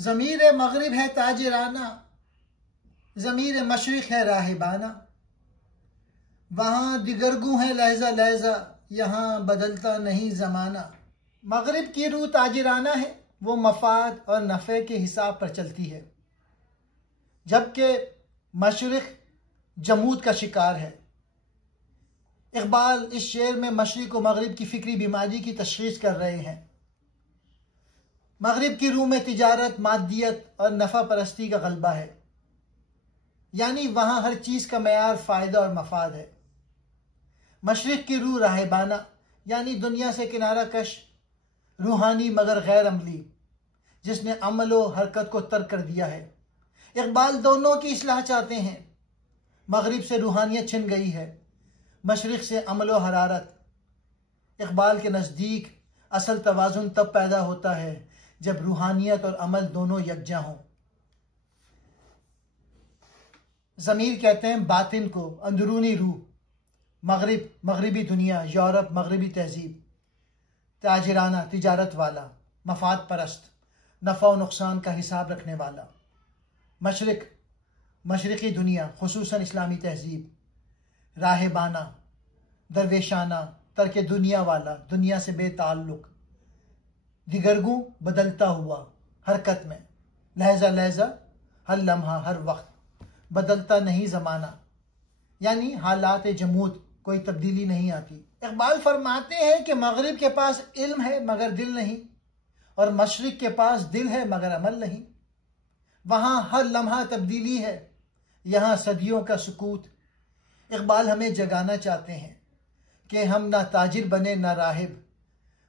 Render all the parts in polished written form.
ज़मीर मगरिब है ताजराना, ज़मीर मशरिक़ है राहिबाना। वहाँ दिगरगू है लहजा लहजा, यहाँ बदलता नहीं ज़माना। मगरिब की रूह ताजराना है, वो मफाद और नफ़े के हिसाब पर चलती है, जबकि मशरिक़ जमूद का शिकार है। इक़बाल इस शेर में मशरिक़ व मगरिब की फ़िक्री बीमारी की तशख़ीस कर रहे हैं। मगरिब की रूह में तिजारत, मादियत और नफ़ा परस्ती का गलबा है, यानी वहाँ हर चीज़ का मयार फ़ायदा और मफाद है। मशरिक़ की रूह राहिबाना, यानी दुनिया से किनारा कश, रूहानी मगर गैर अमली, जिसने अमल व हरकत को तर्क कर दिया है। इक़बाल दोनों की इस्लाह चाहते हैं। मगरिब से रूहानियत छिन गई है, मशरिक़ से अमल व हरारत। इक़बाल के नज़दीक असल तवाज़ुन तब पैदा होता है जब रूहानियत और अमल दोनों यकजा हों। ज़मीर कहते हैं बातिन को, अंदरूनी रूह। मगरिब मगरिबी दुनिया, यूरोप मगरिबी तहजीब। ताजराना तिजारत वाला, मफाद परस्त, नफ़ा व नुकसान का हिसाब रखने वाला। मशरिक़ मशरिक़ी दुनिया, खुसूसन इस्लामी तहजीब। राहिबाना दरवेशाना, तर्क दुनिया वाला, दुनिया से बेताल्लुक़। दिगरगू बदलता हुआ, हरकत में। लहजा लहजा, हर लम्हा हर वक्त। बदलता नहीं ज़माना, यानी हालात जमूद, कोई तब्दीली नहीं आती। इक़बाल फरमाते हैं कि मगरिब के पास इल्म है मगर दिल नहीं, और मशरिक़ के पास दिल है मगर अमल नहीं। वहाँ हर लम्हा तब्दीली है, यहाँ सदियों का सुकूत। इक़बाल हमें जगाना चाहते हैं कि हम ना ताजिर बने ना राहिब,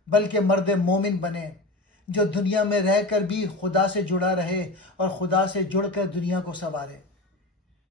बल्कि मर्द मोमिन बने, जो दुनिया में रहकर भी खुदा से जुड़ा रहे और खुदा से जुड़कर दुनिया को संवारे।